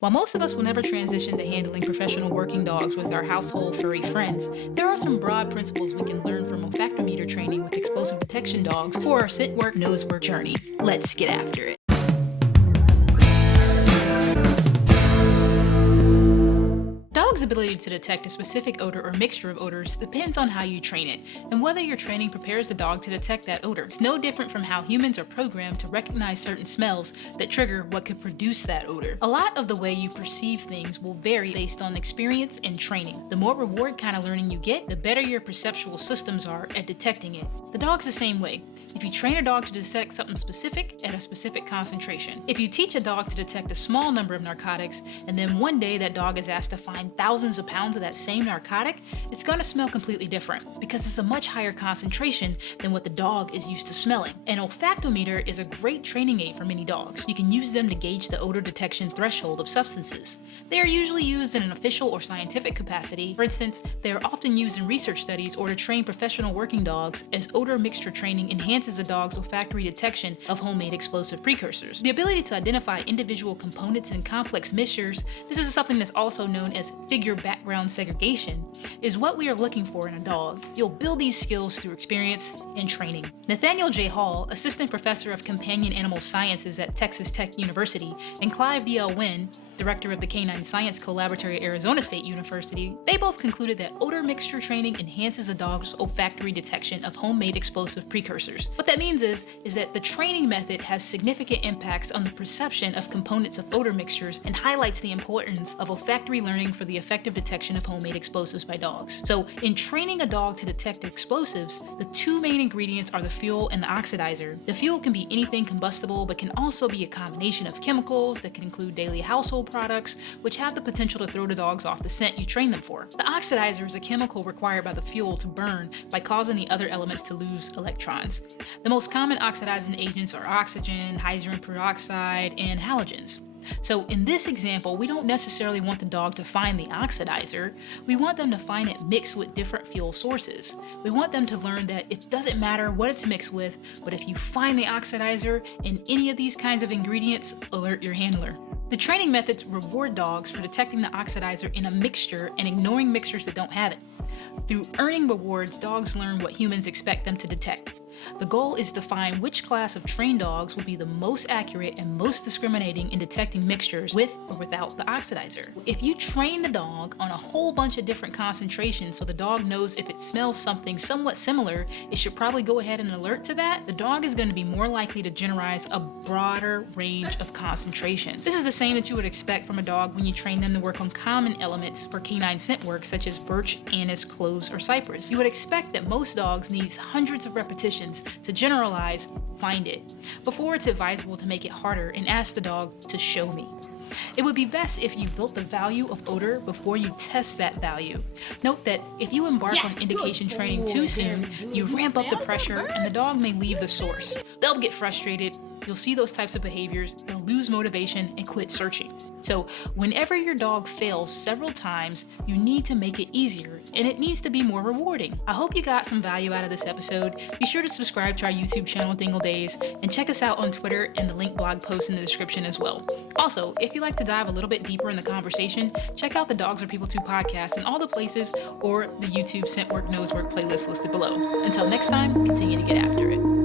While most of us will never transition to handling professional working dogs with our household furry friends, there are some broad principles we can learn from olfactometer training with explosive detection dogs for our scent work, nose work journey. Let's get after it. Dog's ability to detect a specific odor or mixture of odors depends on how you train it, and whether your training prepares the dog to detect that odor. It's no different from how humans are programmed to recognize certain smells that trigger what could produce that odor. A lot of the way you perceive things will vary based on experience and training. The more reward kind of learning you get, the better your perceptual systems are at detecting it. The dog's the same way. If you train a dog to detect something specific at a specific concentration. If you teach a dog to detect a small number of narcotics, and then one day that dog is asked to find thousands of pounds of that same narcotic, it's going to smell completely different because it's a much higher concentration than what the dog is used to smelling. An olfactometer is a great training aid for many dogs. You can use them to gauge the odor detection threshold of substances. They are usually used in an official or scientific capacity. For instance, they are often used in research studies or to train professional working dogs, as odor mixture training enhances a dog's olfactory detection of homemade explosive precursors. The ability to identify individual components in complex mixtures, this is something that's also known as figure background segregation, is what we are looking for in a dog. You'll build these skills through experience and training. Nathaniel J. Hall, assistant professor of companion animal sciences at Texas Tech University, and Clive D.L. Wynn, director of the Canine Science Collaboratory at Arizona State University, they both concluded that odor mixture training enhances a dog's olfactory detection of homemade explosive precursors. What that means is that the training method has significant impacts on the perception of components of odor mixtures and highlights the importance of olfactory learning for the effective detection of homemade explosives by dogs. So, in training a dog to detect explosives, the two main ingredients are the fuel and the oxidizer. The fuel can be anything combustible, but can also be a combination of chemicals that can include daily household products, which have the potential to throw the dogs off the scent you train them for. The oxidizer is a chemical required by the fuel to burn by causing the other elements to lose electrons. The most common oxidizing agents are oxygen, hydrogen peroxide, and halogens. So in this example, we don't necessarily want the dog to find the oxidizer. We want them to find it mixed with different fuel sources. We want them to learn that it doesn't matter what it's mixed with, but if you find the oxidizer in any of these kinds of ingredients, alert your handler. The training methods reward dogs for detecting the oxidizer in a mixture and ignoring mixtures that don't have it. Through earning rewards, dogs learn what humans expect them to detect. The goal is to find which class of trained dogs will be the most accurate and most discriminating in detecting mixtures with or without the oxidizer. If you train the dog on a whole bunch of different concentrations so the dog knows if it smells something somewhat similar, it should probably go ahead and alert to that, the dog is going to be more likely to generalize a broader range of concentrations. This is the same that you would expect from a dog when you train them to work on common elements for canine scent work, such as birch, anise, cloves, or cypress. You would expect that most dogs need hundreds of repetitions to generalize, find it, before it's advisable to make it harder and ask the dog to show me. It would be best if you built the value of odor before you test that value. Note that if you embark on indication training too soon, you ramp up the pressure and the dog may leave the source. They'll get frustrated, you'll see those types of behaviors, they'll lose motivation and quit searching. So whenever your dog fails several times, you need to make it easier, and it needs to be more rewarding. I hope you got some value out of this episode. Be sure to subscribe to our YouTube channel, Dingle Days, and check us out on Twitter and the link blog post in the description as well. Also, if you'd like to dive a little bit deeper in the conversation, check out the Dogs Are People Too podcast in all the places or the YouTube Scent Work Nose Work playlist listed below. Until next time, continue to get after it.